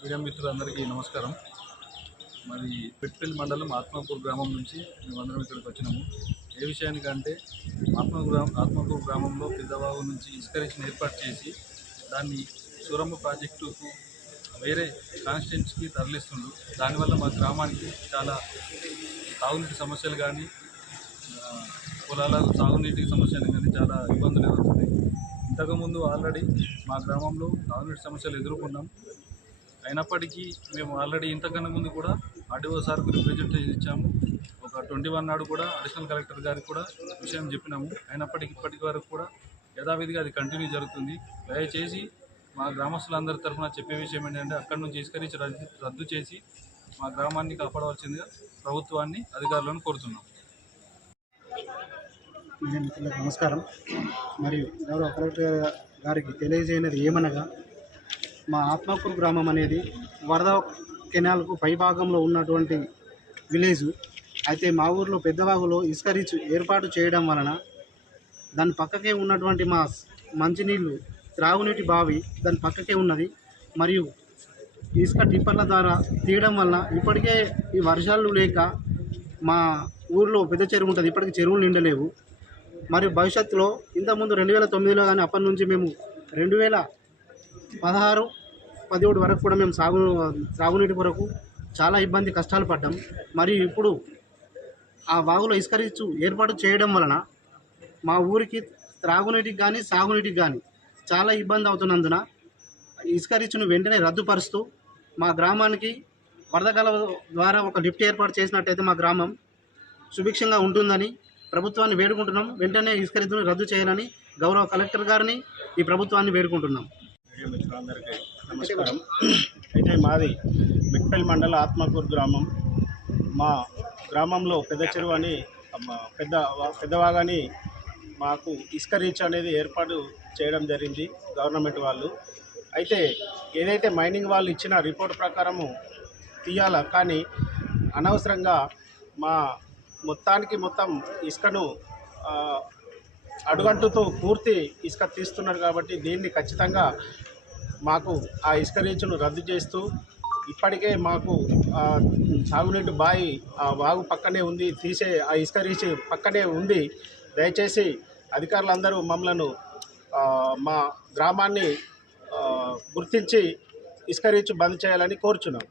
Media మిత్రులందరికీ నమస్కారం. మరి పెట్పల్లి మండలం ఆత్మకూరు గ్రామం నుంచి మేమందరం ఇక్కడికి వచ్చినాము. ఏ విషయానికంటే ఆత్మకూరు గ్రామంలో పెద్దవాగు నుంచి ఇసుకరీచ్ని ఏర్పాటు చేసి దాన్ని సూరమ్మ ప్రాజెక్టుకు వేరే కాన్స్టిట్యున్సీకి తరలిస్తుండ్రు. దానివల్ల మా గ్రామానికి చాలా తాగునీటి సమస్యలు కానీ పొలాలకు తాగునీటికి సమస్యలు కానీ చాలా ఇబ్బందులు ఎదుర్కొన్నాయి. ఇంతకుముందు ఆల్రెడీ మా గ్రామంలో తాగునీటి సమస్యలు ఎదుర్కొన్నాం. అయినప్పటికీ మేము ఆల్రెడీ ఇంతకన్నా ముందు కూడా ఆర్డీఓ సార్కు రిప్రజెంటేషన్ ఇచ్చాము. ఒక 21 నాడు కూడా అడిషనల్ కలెక్టర్ గారికి కూడా విషయం చెప్పినాము. అయినప్పటికీ ఇప్పటి వరకు కూడా యథావిధిగా అది కంటిన్యూ జరుగుతుంది. దయచేసి మా గ్రామస్తులందరి తరఫున చెప్పే విషయం ఏంటంటే అక్కడి నుంచి ఇసుకరీచ్ని రద్దు చేసి మా గ్రామాన్ని కాపాడవలసిందిగా ప్రభుత్వాన్ని అధికారులను కోరుతున్నాం. నమస్కారం. మరియు గౌరవ కలెక్టర్ గారికి తెలియజేయనది ఏమనగా, మా ఆత్మకూరు గ్రామం అనేది వరద కెనాల్కు పైభాగంలో ఉన్నటువంటి విలేజు. అయితే మా ఊర్లో పెద్దవాగులో ఇసుక రీచ్ ఏర్పాటు చేయడం వలన దాని పక్కకే ఉన్నటువంటి మా మంచినీళ్ళు త్రాగునీటి బావి దాని పక్కకే ఉన్నది. మరియు ఇసుక టిప్పర్ల ద్వారా తీయడం వలన ఇప్పటికే ఈ వర్షాలు లేక మా ఊర్లో పెద్ద చెరువు ఉంటుంది, ఇప్పటికీ చెరువులు నిండలేవు. మరియు భవిష్యత్తులో ఇంతకుముందు 2009లో కానీ అప్పటి నుంచి మేము 2016-17 వరకు కూడా మేము త్రాగునీటి కొరకు చాలా ఇబ్బంది కష్టాలు పడ్డాం. మరియు ఇప్పుడు ఆ వాగులో ఇసుక రీచ్ ఏర్పాటు చేయడం వలన మా ఊరికి త్రాగునీటికి కానీ సాగునీటికి కానీ చాలా ఇబ్బంది అవుతున్నందున ఇసుక రీచ్ను వెంటనే రద్దుపరుస్తూ మా గ్రామానికి వరదకాల ద్వారా ఒక లిఫ్ట్ ఏర్పాటు చేసినట్టయితే మా గ్రామం సుభిక్షంగా ఉంటుందని ప్రభుత్వాన్ని వేడుకుంటున్నాం. వెంటనే ఇసుక రీచ్ను రద్దు చేయాలని గౌరవ కలెక్టర్ గారిని ఈ ప్రభుత్వాన్ని వేడుకుంటున్నాం. మిత్రులందరికీ నమస్కారం. అయితే మాది మిట్పల్లి మండల ఆత్మకూరు గ్రామం. మా గ్రామంలో పెద్ద చెరువు అని పెద్దవాగని మాకు ఇసుక రీచ్ అనేది ఏర్పాటు చేయడం జరిగింది గవర్నమెంట్ వాళ్ళు. అయితే ఏదైతే మైనింగ్ వాళ్ళు ఇచ్చిన రిపోర్ట్ ప్రకారము తీయాల, కానీ అనవసరంగా మా మొత్తం ఇసుకను అడుగంటుతూ పూర్తి ఇసుక తీస్తున్నారు. కాబట్టి దీన్ని ఖచ్చితంగా మాకు ఆ ఇసుక రీచ్ను రద్దు చేస్తూ, ఇప్పటికే మాకు సాగునీటి బావి ఆ వాగు పక్కనే ఉంది, తీసే ఆ ఇసుక రీచ్ పక్కనే ఉంది. దయచేసి అధికారులందరూ మమ్మలను మా గ్రామాన్ని గుర్తించి ఇసుక రీచ్ బంద్ చేయాలని కోరుచున్నాం.